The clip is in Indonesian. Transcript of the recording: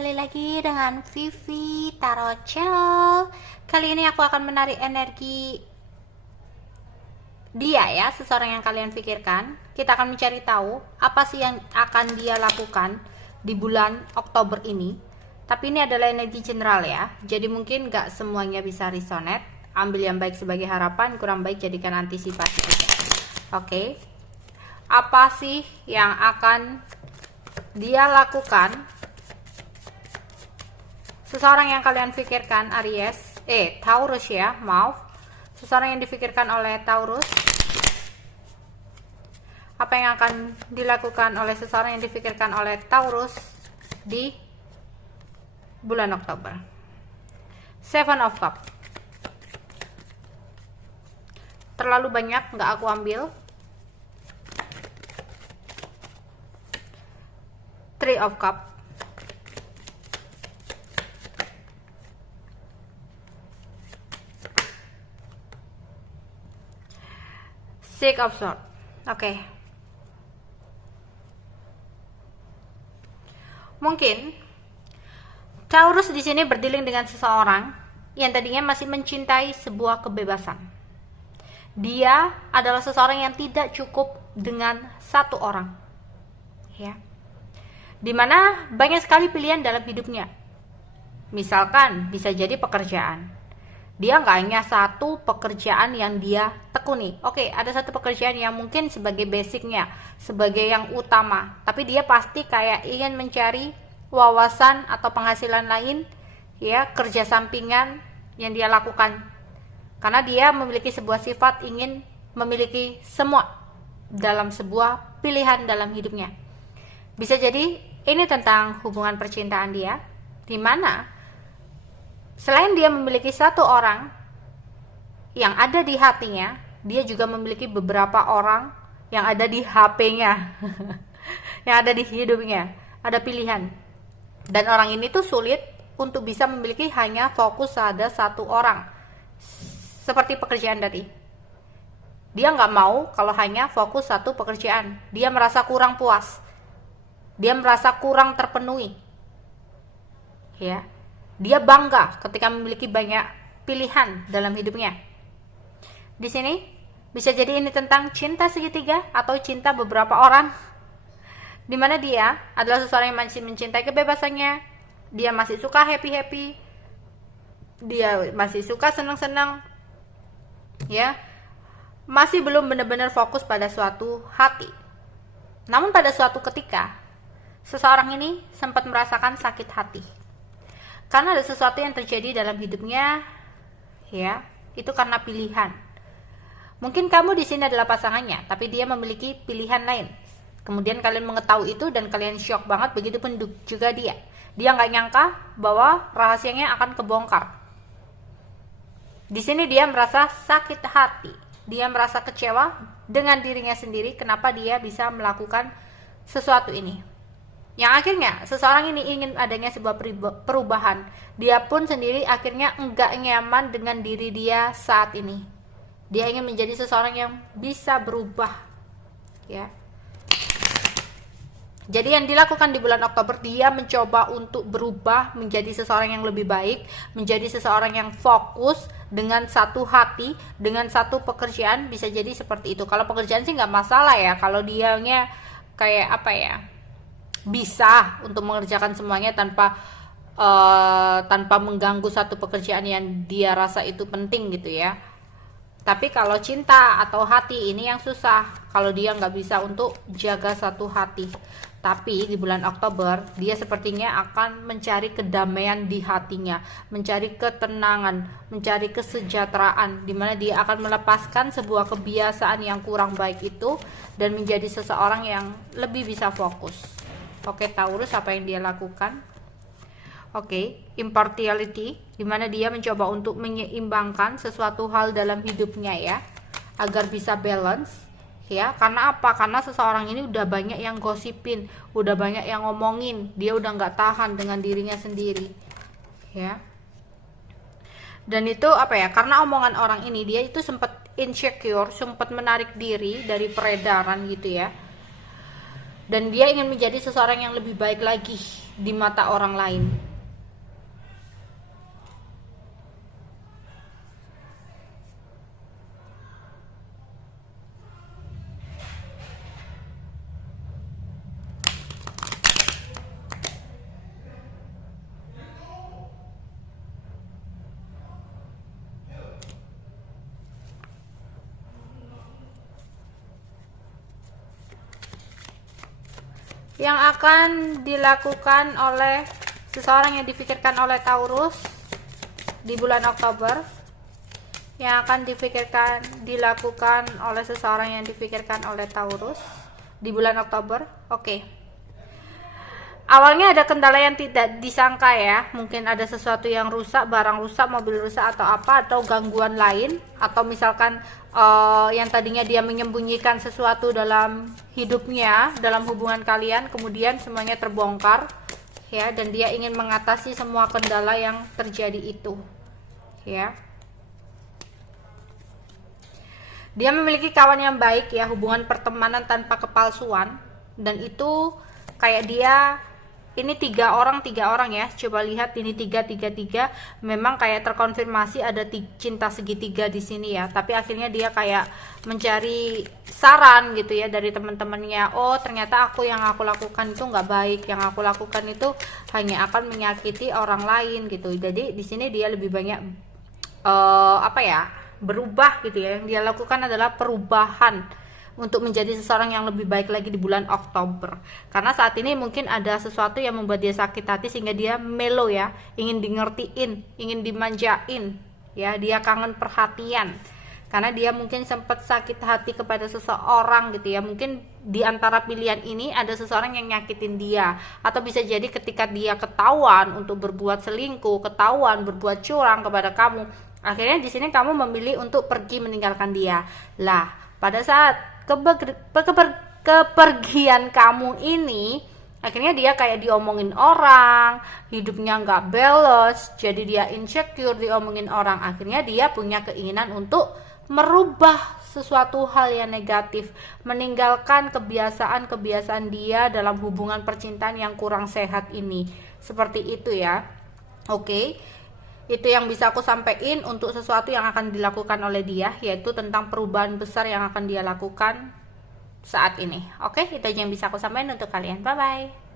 kembali lagi dengan Vivi Tarot Channel. Kali ini aku akan menarik energi dia ya, seseorang yang kalian pikirkan. Kita akan mencari tahu apa sih yang akan dia lakukan di bulan Oktober ini. Tapi ini adalah energi general ya, jadi mungkin gak semuanya bisa resonate. Ambil yang baik sebagai harapan, kurang baik jadikan antisipasi saja. Oke. Apa sih yang akan dia lakukan? Seseorang yang kalian pikirkan Aries, Taurus ya, maaf. Seseorang yang difikirkan oleh Taurus. Apa yang akan dilakukan oleh seseorang yang difikirkan oleh Taurus di bulan Oktober? Seven of Cups. Terlalu banyak, nggak aku ambil. Three of Cups. Six of Swords. Oke. Mungkin Taurus di sini berdealing dengan seseorang yang tadinya masih mencintai sebuah kebebasan. Dia adalah seseorang yang tidak cukup dengan satu orang. Ya. Dimana banyak sekali pilihan dalam hidupnya. Misalkan bisa jadi pekerjaan. Dia nggak hanya satu pekerjaan yang dia tekuni. Oke, ada satu pekerjaan yang mungkin sebagai basicnya, sebagai yang utama. Tapi dia pasti kayak ingin mencari wawasan atau penghasilan lain, ya, kerja sampingan yang dia lakukan. Karena dia memiliki sebuah sifat ingin memiliki semua dalam sebuah pilihan dalam hidupnya. Bisa jadi ini tentang hubungan percintaan dia, di mana selain dia memiliki satu orang yang ada di hatinya, dia juga memiliki beberapa orang yang ada di HP-nya, yang ada di hidupnya, ada pilihan. Dan orang ini tuh sulit untuk bisa memiliki hanya fokus pada satu orang, seperti pekerjaan tadi. Dia nggak mau kalau hanya fokus satu pekerjaan. Dia merasa kurang puas, dia merasa kurang terpenuhi, ya. Dia bangga ketika memiliki banyak pilihan dalam hidupnya. Di sini bisa jadi ini tentang cinta segitiga atau cinta beberapa orang, di mana dia adalah seseorang yang masih mencintai kebebasannya. Dia masih suka happy-happy, dia masih suka senang-senang, ya, masih belum benar-benar fokus pada suatu hati. Namun pada suatu ketika seseorang ini sempat merasakan sakit hati karena ada sesuatu yang terjadi dalam hidupnya, ya, itu karena pilihan. Mungkin kamu di sini adalah pasangannya, tapi dia memiliki pilihan lain. Kemudian kalian mengetahui itu dan kalian shock banget, begitupun juga dia. Dia nggak nyangka bahwa rahasianya akan kebongkar. Di sini dia merasa sakit hati, dia merasa kecewa dengan dirinya sendiri. Kenapa dia bisa melakukan sesuatu ini? Yang akhirnya seseorang ini ingin adanya sebuah perubahan. Dia pun sendiri akhirnya enggak nyaman dengan diri dia saat ini. Dia ingin menjadi seseorang yang bisa berubah, ya. Jadi yang dilakukan di bulan Oktober, dia mencoba untuk berubah menjadi seseorang yang lebih baik, menjadi seseorang yang fokus dengan satu hati, dengan satu pekerjaan. Bisa jadi seperti itu. Kalau pekerjaan sih nggak masalah ya, kalau dianya kayak apa ya, bisa untuk mengerjakan semuanya tanpa mengganggu satu pekerjaan yang dia rasa itu penting gitu ya. Tapi kalau cinta atau hati ini yang susah, kalau dia nggak bisa untuk jaga satu hati. Tapi di bulan Oktober dia sepertinya akan mencari kedamaian di hatinya, mencari ketenangan, mencari kesejahteraan, dimana dia akan melepaskan sebuah kebiasaan yang kurang baik itu dan menjadi seseorang yang lebih bisa fokus. Oke, Taurus, apa yang dia lakukan? Oke, impartiality, dimana dia mencoba untuk menyeimbangkan sesuatu hal dalam hidupnya ya, agar bisa balance, ya. Karena apa? Karena seseorang ini udah banyak yang gosipin, udah banyak yang ngomongin, dia udah nggak tahan dengan dirinya sendiri, ya. Dan itu apa ya? Karena omongan orang ini, dia itu sempat insecure, sempat menarik diri dari peredaran gitu ya. Dan dia ingin menjadi seseorang yang lebih baik lagi di mata orang lain. Yang akan dilakukan oleh seseorang yang dipikirkan oleh Taurus di bulan Oktober, yang akan dilakukan oleh seseorang yang dipikirkan oleh Taurus di bulan Oktober. Oke. Awalnya ada kendala yang tidak disangka ya, mungkin ada sesuatu yang rusak, barang rusak, mobil rusak atau apa, atau gangguan lain, atau misalkan yang tadinya dia menyembunyikan sesuatu dalam hidupnya, dalam hubungan kalian, kemudian semuanya terbongkar ya, dan dia ingin mengatasi semua kendala yang terjadi itu ya. Dia memiliki kawan yang baik ya, hubungan pertemanan tanpa kepalsuan, dan itu kayak dia ini tiga orang ya, coba lihat ini tiga, memang kayak terkonfirmasi ada cinta segitiga di sini ya, tapi akhirnya dia kayak mencari saran gitu ya dari teman-temannya. Oh ternyata yang aku lakukan itu nggak baik, yang aku lakukan itu hanya akan menyakiti orang lain gitu. Jadi di sini dia lebih banyak berubah gitu ya. Yang dia lakukan adalah perubahan untuk menjadi seseorang yang lebih baik lagi di bulan Oktober. Karena saat ini mungkin ada sesuatu yang membuat dia sakit hati sehingga dia melo ya, ingin dingertiin, ingin dimanjain ya, dia kangen perhatian. Karena dia mungkin sempat sakit hati kepada seseorang gitu ya. Mungkin di antara pilihan ini ada seseorang yang nyakitin dia, atau bisa jadi ketika dia ketahuan untuk berbuat selingkuh, ketahuan berbuat curang kepada kamu, akhirnya di sini kamu memilih untuk pergi meninggalkan dia. Lah, pada saat kepergian kamu ini, akhirnya dia kayak diomongin orang, hidupnya nggak balance, jadi dia insecure, diomongin orang. Akhirnya dia punya keinginan untuk merubah sesuatu hal yang negatif, meninggalkan kebiasaan dia dalam hubungan percintaan yang kurang sehat ini. Seperti itu ya. Oke. Itu yang bisa aku sampaikan untuk sesuatu yang akan dilakukan oleh dia, yaitu tentang perubahan besar yang akan dia lakukan saat ini. Oke, itu aja yang bisa aku sampaikan untuk kalian. Bye bye.